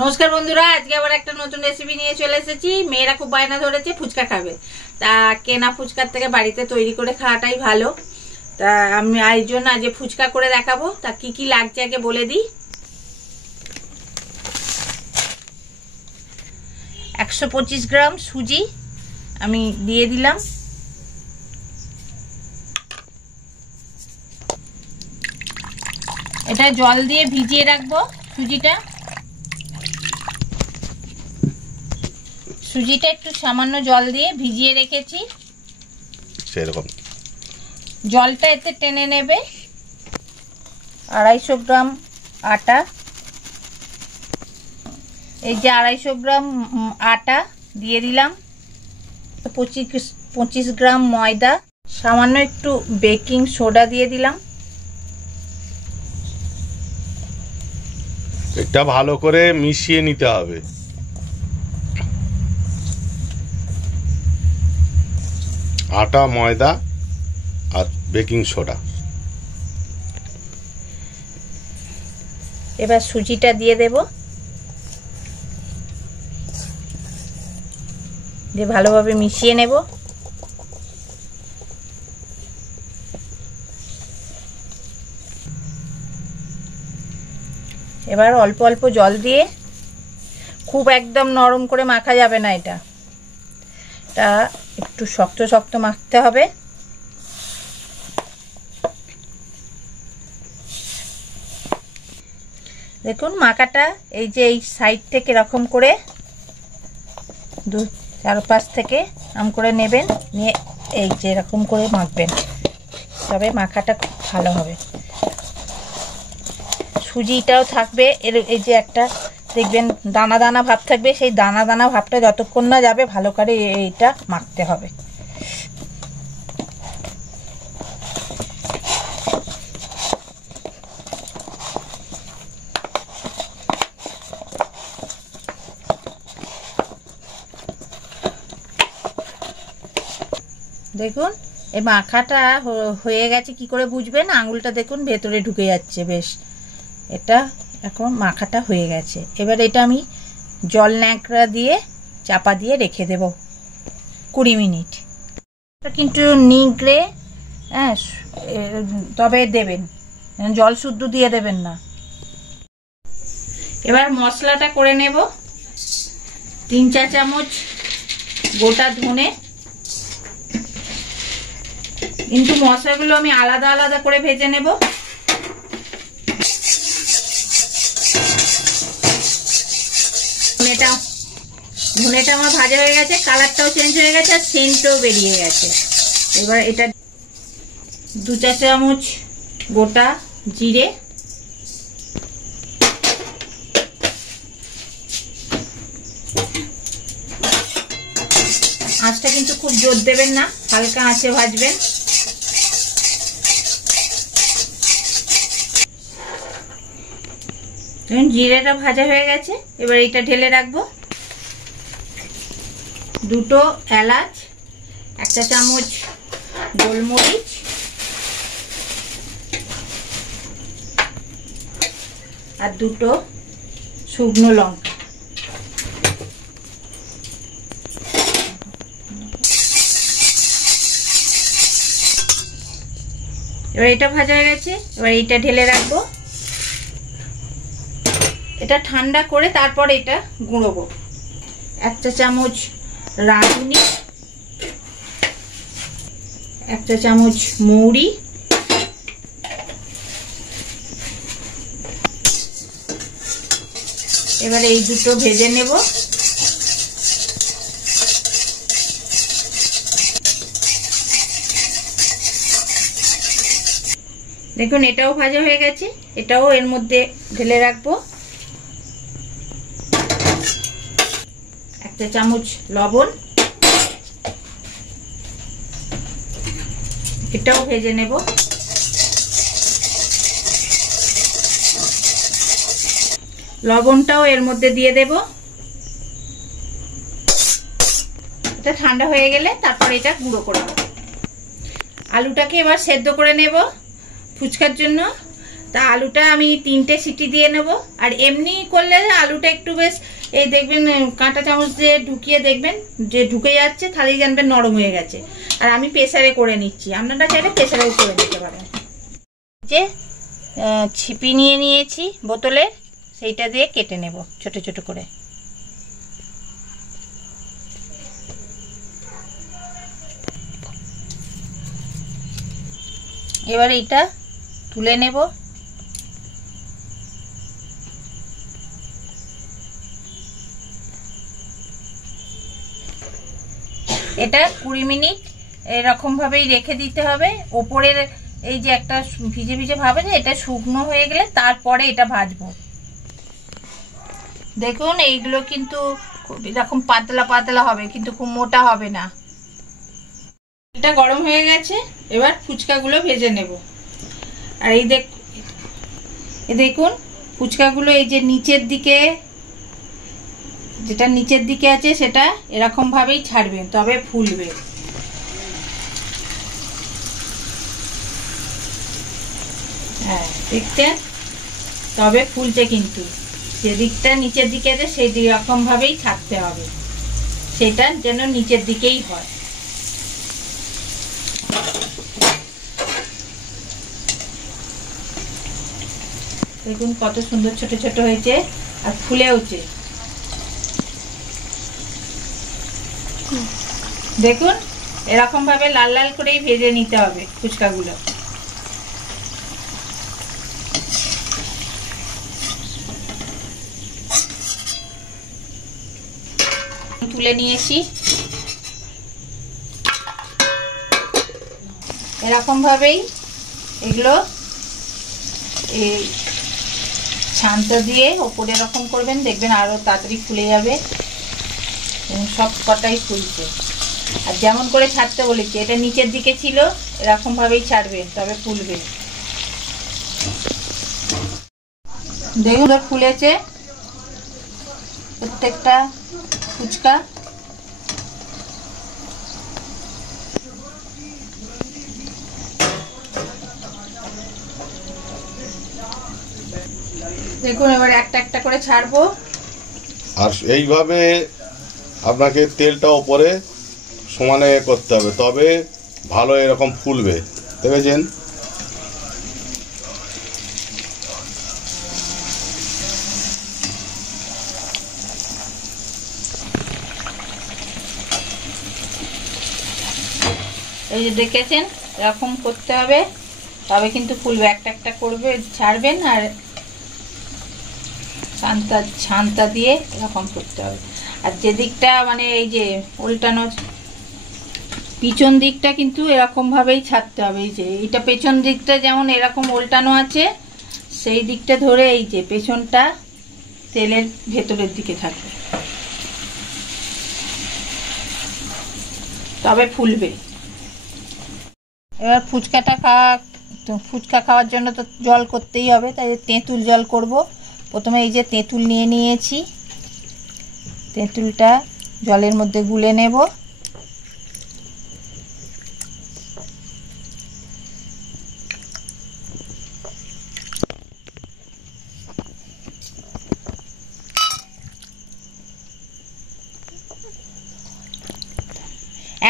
নমস্কার বন্ধুরা, আজকে আবার একটা নতুন রেসিপি নিয়ে চলে এসেছি। মেয়েরা খুব বায়না ধরেছে ফুচকা খাবে, তা কেনা ফুচকার থেকে বাড়িতে তৈরি করে খাওয়াটাই ভালো। তা আমি এই জন্য আজ ফুচকা করে দেখাবো। তা কি কি লাগছে আগে বলে দিই। 125 গ্রাম সুজি আমি দিয়ে দিলাম। এটা জল দিয়ে ভিজিয়ে রাখবো সুজিটা একটু সামান্য জল দিয়ে ভিজিয়ে রেখেছি, সেরকম জলটা এতে টেনে নেবে। 250 গ্রাম আটা, এই যে 250 গ্রাম আটা দিয়ে দিলাম। 25 গ্রাম ময়দা, সামান্য একটু বেকিং সোডা দিয়ে দিলাম। এটা ভালো করে মিশিয়ে নিতে হবে। আটা, ময়দা আর বেকিং সোডা। এবার সুজিটা দিয়ে দেব, দিয়ে ভালোভাবে মিশিয়ে নেব। এবার অল্প অল্প জল দিয়ে, খুব একদম নরম করে মাখা যাবে না, এটা একটু শক্ত শক্ত মাখতে হবে। দেখুন মাখাটা এই যে এই সাইড থেকে এরকম করে 4-5 থেকে আম করে নেবেন, নিয়ে এই যে এরকম করে মাখবেন, তবে মাখাটা খুব ভালো হবে। সুজিটাও থাকবে এই যে একটা দেখবেন দানা দানা ভাব থাকবে, সেই দানা দানা ভাবটা যতক্ষণ না যাবে ভালো করে এইটা মাখতে হবে। দেখুন এই মাখাটা হয়ে গেছে। কি করে বুঝবেন? আঙুলটা দেখুন ভেতরে ঢুকে যাচ্ছে বেশ। এটা এখন মাখাটা হয়ে গেছে। এবার এটা আমি জল ন্যাকড়া দিয়ে চাপা দিয়ে রেখে দেব 20 মিনিট। কিন্তু নিগড়ে তবে দেবেন, জল শুদ্ধ দিয়ে দেবেন না। এবার মশলাটা করে নেব। 3-4 চামচ গোটা ধনে, কিন্তু মশলাগুলো আমি আলাদা আলাদা করে ভেজে নেব। ধনেটা আমার ভাজা হয়ে গেছে, কালারটাও চেঞ্জ হয়ে গেছে আর সেন্টও বেরিয়ে গেছে। এবার এটা 2-4 চামচ গোটা জিরে, আঁচটা কিন্তু খুব জোর দেবেন না, হালকা আঁচে ভাজবেন। জিরেটা ভাজা হয়ে গেছে, এবার এটা ঢেলে রাখবো। 2 এলাচ, 1 চামচ গোলমরিচ, আর 2 শুকনো লঙ্কা। এবার এটা ভাজা হয়ে গেছে, এবার এটা ঢেলে রাখবো। এটা ঠান্ডা করে তারপর এটা গুঁড়োবো। 1 চামচ রাঁধুনি, 1 চামচ মৌরি, এবার এই দুটো ভেজে নেব। দেখুন এটাও ভাজা হয়ে গেছে, এটাও এর মধ্যে ঢেলে রাখবো। 1 চামচ লবণ, এটাও ভেজে নেব। লবণটাও এর মধ্যে দিয়ে দেব। এটা ঠান্ডা হয়ে গেলে তারপর এটা গুঁড়ো করব। আলুটাকে এবার সেদ্ধ করে নেব ফুচকার জন্য। তা আলুটা আমি 3টে সিটি দিয়ে নেব। আর এমনি করলে আলুটা একটু বেশ এই দেখবেন কাঁটা চামচ দিয়ে ঢুকিয়ে দেখবেন যে ঢুকে যাচ্ছে, তাহলেই জানবেন নরম হয়ে গেছে। আর আমি প্রেসারে করে নিচ্ছি, আপনারা চাইলে প্রেসারেও করে নিতে পারেন। যে ছিপি নিয়ে নিয়েছি বোতলে, সেইটা দিয়ে কেটে নেব ছোট ছোট করে। এবার এটা তুলে নেব। এটা 20 মিনিট এরকম ভাবেই রেখে দিতে হবে। ওপরের এই যে একটা ভিজে ভিজে ভাবে যে এটা শুকনো হয়ে গেলে তারপরে এটা ভাজবো। দেখুন এইগুলো কিন্তু এরকম পাতলা পাতলা হবে, কিন্তু খুব মোটা হবে না। এটা গরম হয়ে গেছে, এবার ফুচকাগুলো ভেজে নেব। আর এই দেখুন ফুচকাগুলো এই যে নিচের দিকে, যেটা নিচের দিকে আছে সেটা এরকম ভাবেই ছাড়বেন, তবে ফুলবে। হ্যাঁ দেখছেন, তবে ফুলছে। কিন্তু যেদিকটা নিচের দিকে আছে সেই রকম ভাবেই ছাড়তে হবে, সেটা যেন নিচের দিকেই হয়। দেখুন কত সুন্দর ছোট ছোট হয়েছে আর ফুলেওছে। দেখুন এরকম ভাবে লাল লাল করেই ভেজে নিতে হবে ফুচকাগুলো। তুলে নিয়েছি। এরকম ভাবেই এগুলো এই ছানটা দিয়ে ওপরে এরকম করবেন, দেখবেন আরো তাড়াতাড়ি ফুলে যাবে। সব কটাই ফুলছে। আর যেমন করে ছাড়তে বলেছি, এটা নিচের দিকে ছিল, এরকম ভাবেই ছাড়বেন, তবে ফুলবে। দেখুন ফুলেছে প্রত্যেকটা ফুচকা। দেখুন এবার একটা একটা করে ছাড়বো। আর এইভাবে আপনাকে তেলটা ওপরে সমানে করতে হবে, তবে ভালো এরকম ফুলবে। দেখেছেন? এই যে দেখেছেন, এরকম করতে হবে, তবে কিন্তু ফুলবে। একটা একটা করবে, ছাড়বেন আর ছানটা দিয়ে এরকম করতে হবে। আর যেদিকটা মানে এই যে উল্টানো পিছন দিকটা কিন্তু এরকম ভাবেই ছাড়তে হবে। এই যে এইটা পেছন দিকটা যেমন এরকম উল্টানো আছে, সেই দিকটা ধরে এই যে পেছনটা তেলের ভেতরের দিকে থাকবে, তবে ফুলবে। এবার ফুচকা খাওয়ার জন্য তো জল করতেই হবে, তাই তেঁতুল জল করব। প্রথমে এই যে তেঁতুল নিয়ে নিয়েছি, তেঁতুলটা জলের মধ্যে গুলে নেব।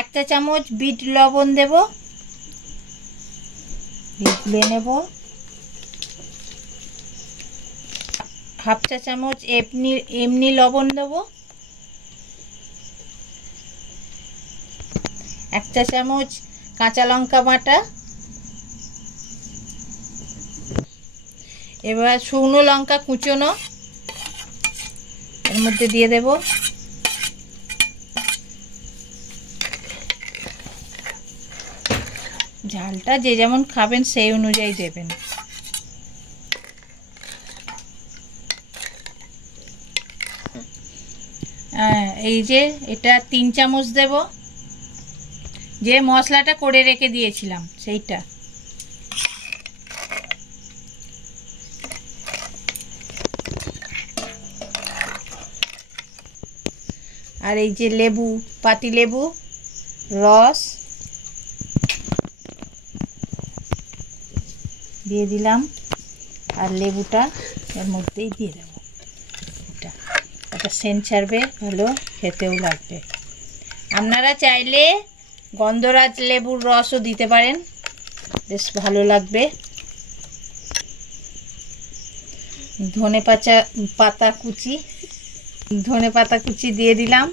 এক চা চামচ বিট লবণ দেব, গুলে নেব। হাফ চা চামচ এমনি লবণ দেব, এক চা চামচ কাঁচা লঙ্কা বাটা, এবার শুকনো লঙ্কা কুচোনো এর মধ্যে দিয়ে দেব। ঝালটা যে যেমন খাবেন সেই অনুযায়ী দেবেন। এই যে এটা 3 চামচ দেব, যে মশলাটা করে রেখে দিয়েছিলাম সেইটা। আর এই যে লেবু, পাতি লেবু রস দিয়ে দিলাম। আর লেবুটা এর মধ্যেই দিয়ে দেবো। এটা একটা সেন্ট ছাড়বে, ভালো খেতেও লাগবে। আপনারা চাইলে গন্ধরাজ লেবুর রসও দিতে পারেন, বেশ ভালো লাগবে। ধনে পাতা কুচি দিয়ে দিলাম।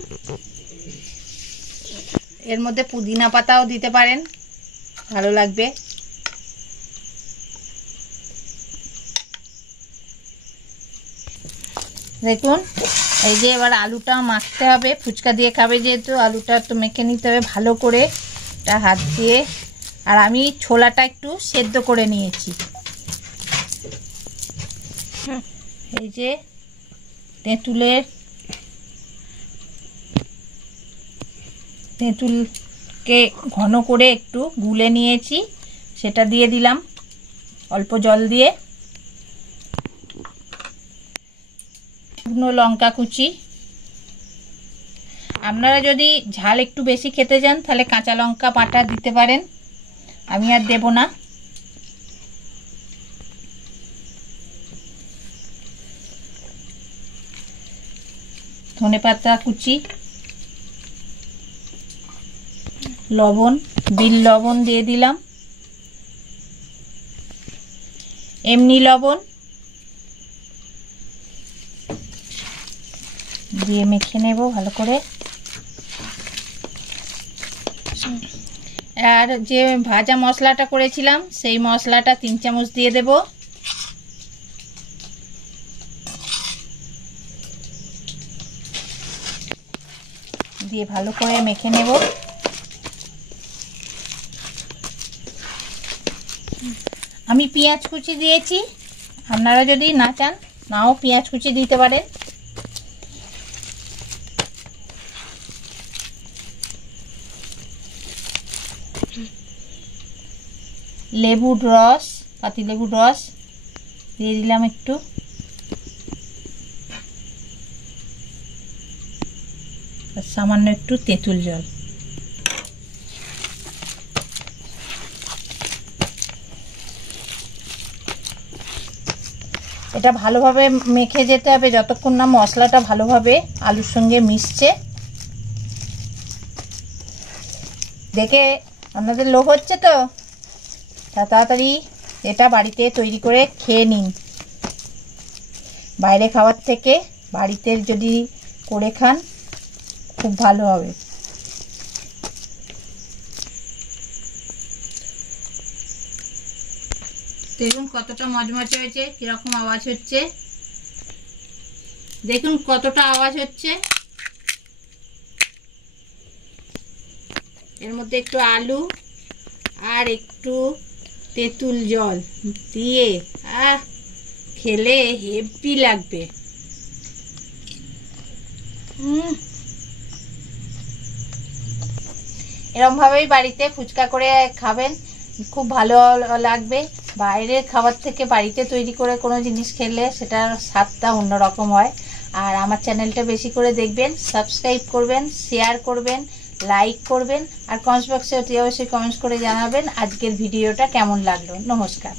এর মধ্যে পুদিনা পাতাও দিতে পারেন, ভালো লাগবে। দেখুন এই যে এবার আলুটা মাখতে হবে, ফুচকা দিয়ে খাবে যেহেতু আলুটা তো মেখে নিতে হবে ভালো করে এটা হাত দিয়ে। আর আমি ছোলাটা একটু সেদ্ধ করে নিয়েছি। এই যে তেঁতুলকে ঘন করে একটু গুলে নিয়েছি, সেটা দিয়ে দিলাম অল্প জল দিয়ে। শুকনো লঙ্কা কুচি, আপনারা যদি ঝাল একটু বেশি খেতে চান তাহলে কাঁচা লঙ্কা বাটা দিতে পারেন, আমি আর দেব না। ধনেপাতা কুচি, লবণ, বিল লবণ দিয়ে দিলাম, এমনি লবণ দিয়ে মেখে নেব ভালো করে। আর যে ভাজা মশলাটা করেছিলাম সেই মশলাটা 3 চামচ দিয়ে দেব। দিয়ে ভালো করে মেখে নেব। আমি পেঁয়াজ কুচি দিয়েছি, আপনারা যদি না চান নাও পেঁয়াজ কুচি দিতে পারেন। লেবুর রস, পাতিলেবুর রস দিয়ে দিলাম একটু। সামান্য একটু তেঁতুল জল। এটা ভালোভাবে মেখে যেতে হবে যতক্ষণ না মশলাটা ভালোভাবে আলুর সঙ্গে মিশছে। দেখে আপনাদের লোভ হচ্ছে তো, তাড়াতাড়ি এটা বাড়িতে তৈরি করে খেয়ে নিন। বাইরে খাওয়ার থেকে বাড়িতে যদি করে খান খুব ভালো হবে। দেখুন কতটা মচমচে হয়েছে, কিরকম আওয়াজ হচ্ছে দেখুন, কতটা আওয়াজ হচ্ছে। এর মধ্যে একটু আলু আর একটু তেঁতুল জল দিয়ে খেলে হেভি লাগবে। এরকম ভাবেই বাড়িতে ফুচকা করে খাবেন, খুব ভালো লাগবে। বাইরের খাবার থেকে বাড়িতে তৈরি করে কোনো জিনিস খেলে সেটার স্বাদটা অন্যরকম হয়। আর আমার চ্যানেলটা বেশি করে দেখবেন, সাবস্ক্রাইব করবেন, শেয়ার করবেন, লাইক করবেন। আর কমেন্টস বক্সে অতি অবশ্যই কমেন্টস করে জানাবেন আজকের ভিডিওটা কেমন লাগলো। নমস্কার।